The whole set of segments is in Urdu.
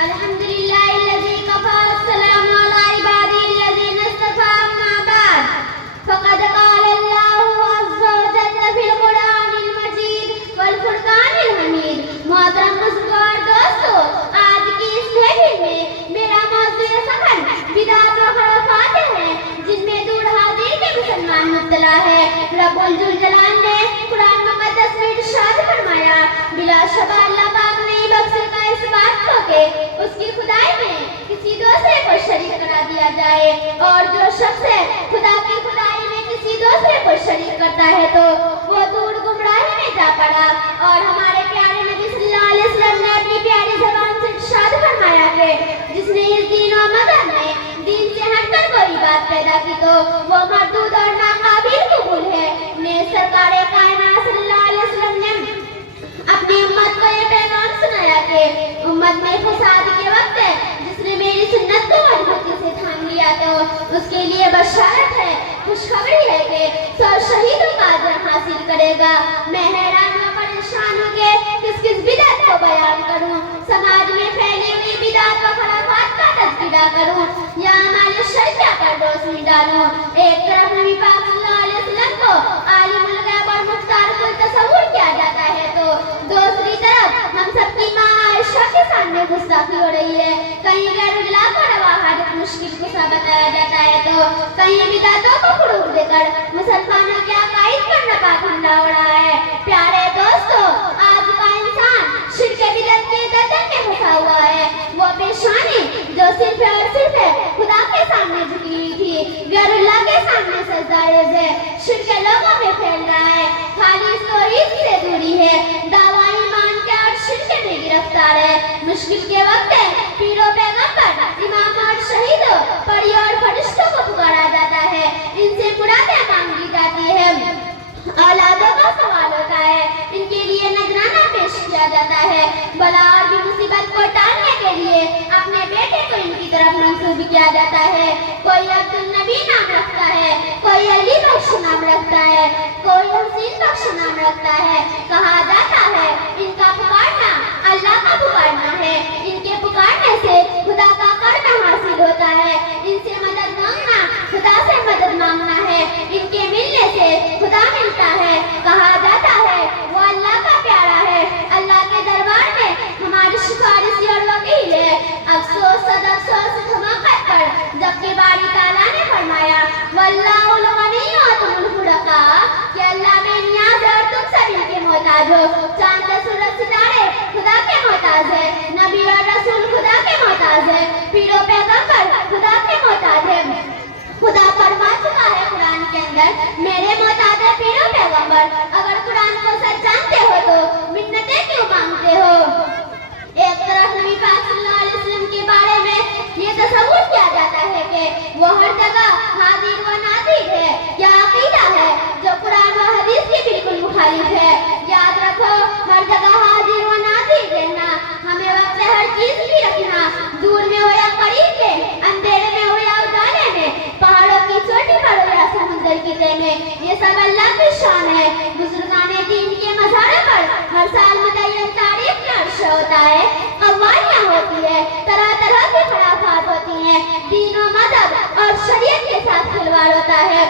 الحمد لله الذي كفى السلام على عباده الذين اصطفى أما بعد فقد قال الله عز وجل في القرآن المجيد والفرقان الحميد. محترم بزرگوار دوستو، آج کی اس محفل میں میرا موضوع سخن بدعات و خرافات ہے جن میں دور حاضر کے مسلمان مبتلا ہے. رب الجلال نے قرآن مقدس میں ارشاد فرمایا، بلا شبہ اللہ پاک نے بخشے کا اس بات کو کہ اس کی خدائی میں کسی دوسرے کو شریک کرا دیا جائے، اور جو شخص خدا کی خدائی میں کسی دوسرے کو شریک کرتا ہے تو وہ دور گمراہی میں جا پڑا. اور ہمارے پیارے نبی صلی اللہ علیہ وسلم نے اپنی پیاری زبان سے ارشاد فرمایا کہ جس نے اس دین و مذہب میں دین سے ہٹ کر کوئی بات پیدا کی تو وہ مردود اور ناقابل قبول ہے. سرکار کائنات صلی اللہ علیہ وسلم نے اپنی امت کو یہ پیغام سنایا کہ امت میں فساد کے وقت ہے جس نے میری سنت کو مضبوطی سے تھام لیا تو اس کے لیے بشارت ہے، خوشخبری ہے کہ 100 شہیدوں کا اجر حاصل کرے گا. میں حیران و پریشان ہوں کہ کس بدعت کو بیان کروں، سماج میں پھیلی ہوئی بدعات و خرافات کا تذکرہ کروں یا ہمارے شریعہ پر روشنی ڈالوں. ایک طرف نبی پاک صلی اللہ علیہ وسلم کو عالم الغیب اور مختار کو تصور کیا جاتا ہے تو دوسری طرف ہم سب کی ماں عائشہ کے سامنے گستاخی ہو رہی ہے. کہیں غیر اللہ کو روا حاجت مشکل کسا بتایا جاتا ہے تو کہیں بدعتوں کو فروغ دے کر مسلمانوں کے عقائد پر ناپاک حملہ ہو رہا ہے. پیارے دوستو، آج کا انسان شرک بدعت کے گردن میں پھنسا ہوا ہے. وہ پیشانی جو صرف اور صرف خدا کے سامنے جھکی ہوئی تھی غیر اللہ کے سامنے سجدہ ریز ہے. شرک لوگوں میں پھیل رہا ہے، خالص توحید سے دوری ہے، دعویٰ ایمان کے اور شرک میں گرفتار ہے. مشکل کے وقت ہے، پیروں پیغمبر امام اور شہیدوں پریوں اور فرشتوں کو پکارا جاتا ہے، ان سے مرادیں مانگی جاتی ہے، اولادوں کا سوال ہوتا ہے، ان کے لیے نذرانہ پیش کیا جاتا ہے. بلا اور بھی مصیبت کو ٹالنے کے لیے اپنے بیٹے کو ان کی طرف منسوب کیا جاتا ہے. کوئی عبد النبی نام رکھتا ہے، کوئی علی بخش نام رکھتا ہے، کوئی حسین بخش نام رکھتا ہے. کہا جاتا ہے ان کا پکارنا اللہ کا پکارنا ہے، ان کے پکارنے سے خدا کا قرب حاصل ہوتا ہے، ان سے مدد مانگنا خدا سے مدد مانگنا ہے، ان کے ملنے سے خدا ملتا ہے. کہا جاتا ہے وہ اللہ کا پیارا ہے، اللہ کے دربار میں ہماری سفارشی اور وکیل ہے. افسوس صد افسوس اس موقع پر جبکہ باری تعالیٰ نے فرمایا واللہ الغنی وانتم الفقراء کہ اللہ میں نیاز ہے اور تم سب ان کے محتاج ہو. چاند سورج ستارے خدا کے محتاج ہے، نبی اور رسول خدا کے محتاج ہے، پیر و پیغمبر خدا کے محتاج ہے. خدا فرما چکا ہے قرآن کے اندر میرے محتاج ہے پیر و پیغمبر. اگر قرآن کو سچ جانتے ہو تو منتیں کیوں مانگتے ہو؟ ایک طرف نبی پاک صلی اللہ علیہ وسلم کے بارے میں یہ تصور کیا جاتا ہے کہ وہ ہر جگہ حاضر و ناظر ہے. کیا عقیدہ ہے جو قرآن و حدیث کے بالکل مخالف ہے. یاد رکھو، ہر جگہ حاضر و ناظر رہنا، ہمیں وقت ہر چیز کی رکھنا، دور میں ہو یا قریب میں، اندھیرے میں ہو یا اجالے میں، پہاڑوں کی چوٹی پر ہو یا سمندر کی تہ میں، یہ سب اللہ کی شان ہے. بزرگان دین کے مزاروں پر ہر سال متعین تاریخ کا عرصہ ہوتا ہے، قوالیاں ہوتی ہے، طرح طرح کی خرافات ہوتی ہیں، دین و مذہب اور شریعت کے ساتھ کھلواڑ ہوتا ہے.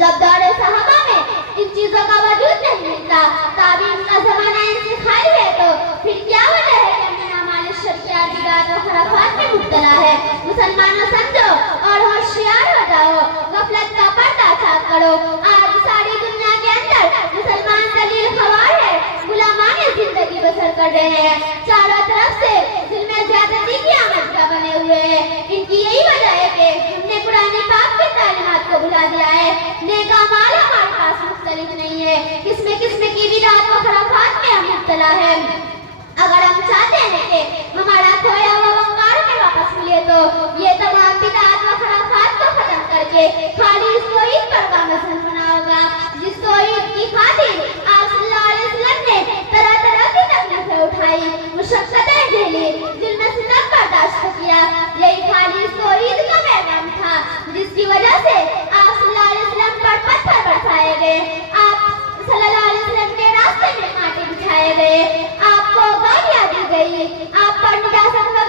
جب دور صحابہ میں ان چیزوں کا وجود نہیں ملتا، تابعین کا زمانہ ان سے خالی ہے تو پھر کیا وجہ ہے کہ ہمارے شرکیہ بدعات و خرافات میں مبتلا ہے؟ مسلمانوں سمجھو اور ہوشیار ہو جاؤ، غفلت کا پردہ صاف کرو. آج ساری دنیا کے اندر مسلمان ذلیل خوار ہے، غلامان زندگی بسر کر رہے ہیں، چاروں طرف سے ظلم زیادتی کی آمد کا بنے ہوئے ہیں. ان کی یہی وجہ ہے کہ ہم نے قرآن پاک کی تعلیمات کو بھلا دیا ہے. نیک اعمال ہمارے پاس مختلف نہیں ہے، قسم کی بدعات و خرافات میں ہم مبتلا ہے. اگر ہم چاہتے ہیں کہ ہمارا کھویا ہوا وقار میں واپس ملے تو یہ تمام بدعات و خرافات کو ختم کر کے خالی اس توحید پر گامزن ہونا ہوگا جس توحید کی خاطر آپ صلی اللہ علیہ وسلم نے طرح طرح کی تکلیفیں اٹھائی، مشقتیں جھیلی، ظلم ستم برداشت کیا. یہی خالی اس توحید کا پیغام تھا جس کی وجہ سے آپ صلی اللہ علیہ وسلم پر پتھر برسائے گئے، آپ صلی اللہ علیہ وسلم کے راستے میں کانٹے بچھائے گئے، آپ کو گالیاں دی گئی، آپ پر نجاست و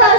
100